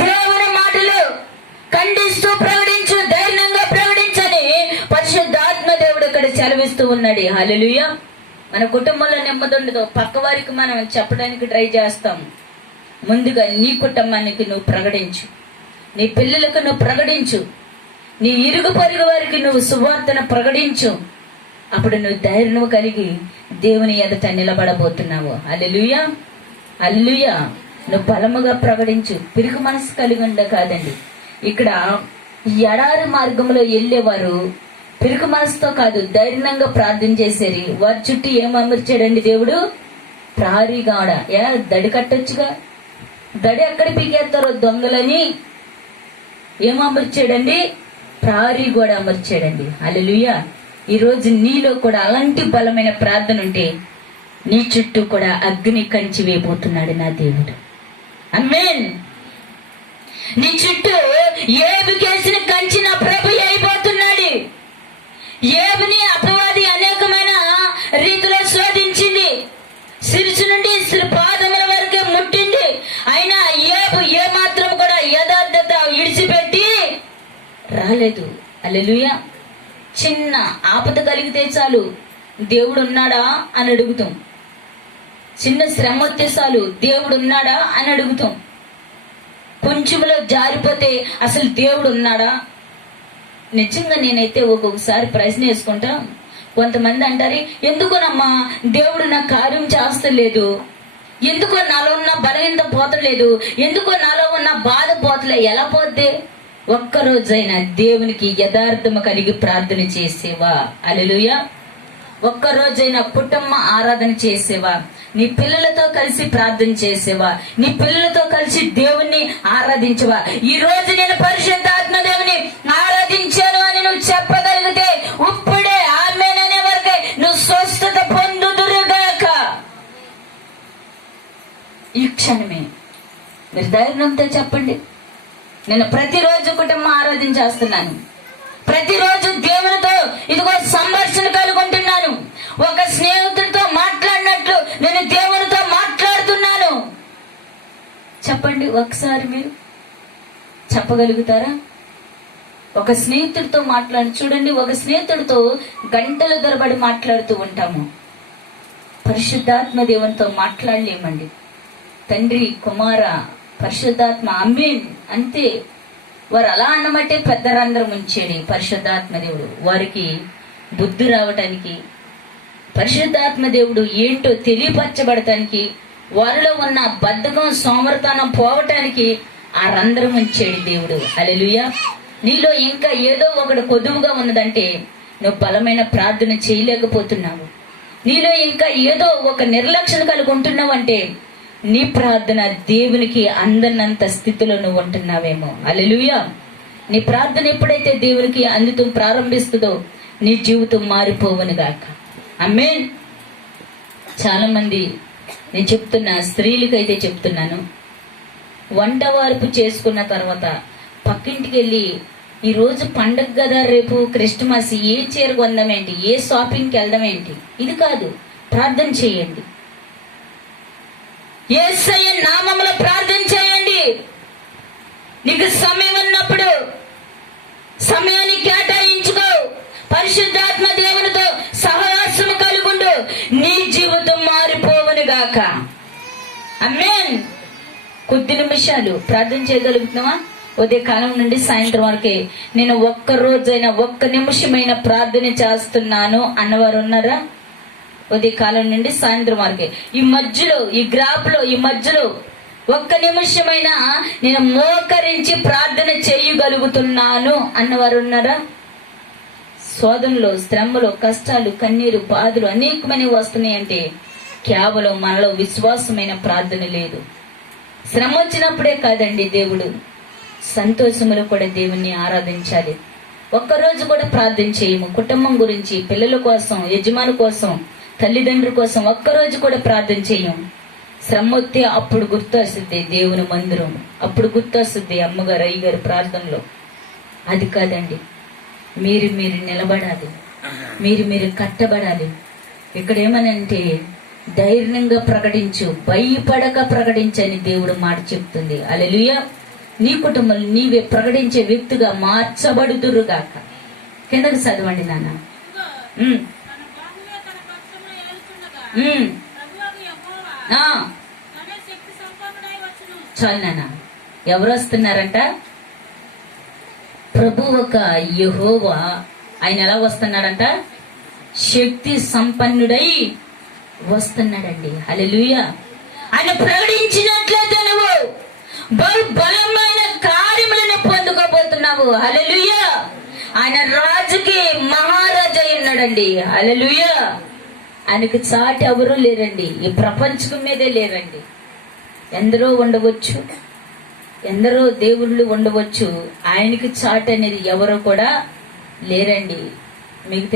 దేవుని మాటలు ఖండిస్తూ ప్రకటించు, ధైర్యంగా ప్రకటించని పరిశుద్ధాత్మ దేవుడు ఇక్కడ సెలవిస్తూ ఉన్నాడు. హల్లెలూయా. మన కుటుంబంలో నెమ్మది ఉండదు, పక్క వారికి మనం చెప్పడానికి ట్రై చేస్తాం. ముందుగా నీ కుటుంబానికి నువ్వు ప్రకటించు, నీ పిల్లలకు నువ్వు ప్రకటించు, నీ ఇరుగు పొరుగు వారికి నువ్వు సువార్తను ప్రకటించు. అప్పుడు నువ్వు ధైర్యం కలిగి దేవుని ఎదుట నిలబడబోతున్నావు. హల్లెలూయా, హల్లెలూయా. నువ్వు బలముగా ప్రకటించు, పిరికి మనసు కలిగి ఉండ కాదండి. ఇక్కడ ఎడారి మార్గంలో వెళ్ళేవారు పిరికి మనసుతో కాదు, ధైర్యంగా ప్రార్థన చేసేది. వారి చుట్టూ ఏం అమర్చాడండి దేవుడు? ప్రహరీ గోడ. దడి కట్టొచ్చుగా, దడి ఎక్కడ పీకేస్తారో దొంగలని ఏం అమర్చాడండి? ప్రహరీ గోడ అమర్చాడండి. హల్లెలూయా. ఈ రోజు నీలో కూడా అలాంటి బలమైన ప్రార్థన ఉంటే నీ చుట్టూ కూడా అగ్ని కంచి వేయబోతున్నాడు నా దేవుడు. ఆమేన్. నీ చుట్టూ ఏబు కేసిన కంచి నా ప్రభు అయిపోతున్నాడు. ఏబుని అపవాది అనేకమైన రీతిలో శోధించింది, శిరసు నుండి పాదముల వరకే ముట్టింది. అయినా ఏబు ఏ మాత్రం కూడా యథార్థత విడిచిపెట్టి రాలేదు. హల్లెలూయా. చిన్న ఆపద కలిగితే చాలు దేవుడు ఉన్నాడా అని అడుగుతాం. చిన్న శ్రమ వస్తే చాలు దేవుడు ఉన్నాడా అని అడుగుతాం. కొంచెంలో జారిపోతే అసలు దేవుడు ఉన్నాడా? నిజంగా నేనైతే ఒక్కొక్కసారి ప్రశ్న వేసుకుంటా. కొంతమంది అంటారు, ఎందుకోనమ్మా దేవుడు నా కార్యం చేస్తలేదు, ఎందుకో నాలో ఉన్న బలహీనత పోతలేదు, ఎందుకో నాలో ఉన్న బాధ పోతలే. ఎలా పోతే? ఒక్కరోజైనా దేవునికి యథార్థము కలిగి ప్రార్థన చేసేవా? హల్లెలూయా. ఒక్కరోజైనా కుటుంబ ఆరాధన చేసేవా? నీ పిల్లలతో కలిసి ప్రార్థన చేసేవా? నీ పిల్లలతో కలిసి దేవుణ్ణి ఆరాధించవా? ఈ రోజు నేను పరిశుద్ధాత్మ దేవుని ఆరాధించాను అని నువ్వు చెప్పగలిగితే ఇప్పుడే ఆమేన్ అనే వరకే నువ్వు స్వస్థత పొందుదురుగాక. ఈ క్షణమే మీరు ధైర్యంతో చెప్పండి, నేను ప్రతిరోజు కుటుంబం ఆరాధన చేస్తున్నాను, ప్రతిరోజు దేవునితో ఇదిగో సంభాషణ కలుగుంటున్నాను, ఒక స్నేహితుడితో మాట్లాడినట్లు నేను దేవునితో మాట్లాడుతున్నాను. చెప్పండి, ఒకసారి మీరు చెప్పగలుగుతారా? ఒక స్నేహితుడితో మాట్లాడి చూడండి. ఒక స్నేహితుడితో గంటల తరబడి మాట్లాడుతూ ఉంటాము. పరిశుద్ధాత్మ దేవునితో మాట్లాడలేమండి. తండ్రి, కుమార, పరిశుద్ధాత్మ ఆమేన్ అంతే. వారు అలా అన్నమాటే పెద్దరందరం ఉంచేది పరిశుద్ధాత్మ దేవుడు. వారికి బుద్ధి రావటానికి, పరిశుద్ధాత్మ దేవుడు ఏంటో తెలియపరచబడటానికి, వారిలో ఉన్న బద్ధకం సోమరతనం పోవటానికి ఆ రంధ్రం ఉంచాడు దేవుడు. హల్లెలూయా. నీలో ఇంకా ఏదో ఒకటి కొదువుగా ఉన్నదంటే నువ్వు బలమైన ప్రార్థన చేయలేకపోతున్నావు. నీలో ఇంకా ఏదో ఒక నిర్లక్ష్యం కలిగి ఉంటున్నావంటే నీ ప్రార్థన దేవునికి అందనంత స్థితిలో నువ్వు ఉంటున్నావేమో. హల్లెలూయా. నీ ప్రార్థన ఎప్పుడైతే దేవునికి అందుతూ ప్రారంభిస్తుందో నీ జీవితం మారిపోవును గాక. ఆమేన్. చాలా మంది, నేను చెప్తున్నా, స్త్రీలకైతే చెప్తున్నాను, వంట వార్పు చేసుకున్న తర్వాత పక్కింటికి వెళ్ళి, ఈ రోజు పండగ కదా, రేపు క్రిస్టమస్, ఏ చీర కొందామేంటి, ఏ షాపింగ్కి వెళ్దామేంటి, ఇది కాదు. ప్రార్థన చేయండి, యేసయ్య నామములో ప్రార్థన చేయండి. నీకు సమయం ఉన్నప్పుడు సమయాన్ని కేటాయించుకో, పరిశుద్ధాత్మ దేవునితో సహవాసం కలుగుండు, నీ జీవితం మారిపోవును గాక. ఆమేన్. కొద్ది నిమిషాలు ప్రార్థన చేయగలుగుతున్నావా? ఉదయకాలం నుండి సాయంత్రం వరకే నేను ఒక్క రోజైనా ఒక్క నిమిషమైన ప్రార్థన చేస్తున్నాను అన్నవారు ఉన్నారా? ఉదయకాలం నుండి సాయంత్రం వరకే, ఈ మధ్యలో, ఈ గ్రాఫ్ లో ఈ మధ్యలో ఒక్క నిమిషమైనా నేను మోకరించి ప్రార్థన చేయగలుగుతున్నాను అన్నవారు ఉన్నారా? శోధనలో, శ్రమలో, కష్టాలు, కన్నీరు, బాధలు అనేకమైనవి వస్తున్నాయంటే కేవలం మనలో విశ్వాసమైన ప్రార్థన లేదు. శ్రమ వచ్చినప్పుడే కాదండి దేవుడు, సంతోషములో కూడా దేవుణ్ణి ఆరాధించాలి. ఒక్కరోజు కూడా ప్రార్థన చేయము. కుటుంబం గురించి, పిల్లల కోసం, యజమాని కోసం, తల్లిదండ్రుల కోసం ఒక్కరోజు కూడా ప్రార్థన చేయం. శ్రమ వస్తే అప్పుడు గుర్తు వస్తుంది దేవుని మందిరం, అప్పుడు గుర్తు వస్తుంది అమ్మగారు, అయ్యగారు ప్రార్థనలో. అది కాదండి, మీరు నిలబడాలి, మీరు కట్టబడాలి. ఇక్కడ ఏమనంటే ధైర్యంగా ప్రకటించు, భయపడక ప్రకటించని దేవుడు మాట చెప్తుంది. హల్లెలూయా. నీ కుటుంబంలో నీవే ప్రకటించే వ్యక్తిగా మార్చబడుదురుగాక. కిందకి చదవండి నాన్న. చాలు నాన్న. ఎవరు వస్తున్నారంట? ప్రభు ఒక యెహోవా. ఆయన ఎలా వస్తున్నాడంట? శక్తి సంపన్నుడై వస్తున్నాడండి. హల్లెలూయా. ఆయన ప్రకటించినట్లయితే నువ్వు బలమైన కార్యములను పొందుకోబోతున్నావు. హల్లెలూయా. ఆయన రాజుకి మహారాజు అయి ఉన్నాడండి. హల్లెలూయా. ఆయనకి చాటి ఎవరు లేరండి. ఈ ప్రపంచం మీదే లేరండి. ఎందరో ఉండవచ్చు, ఎందరో దేవుళ్ళు ఉండవచ్చు, ఆయనకి చాటు అనేది ఎవరో కూడా లేరండి. మీకు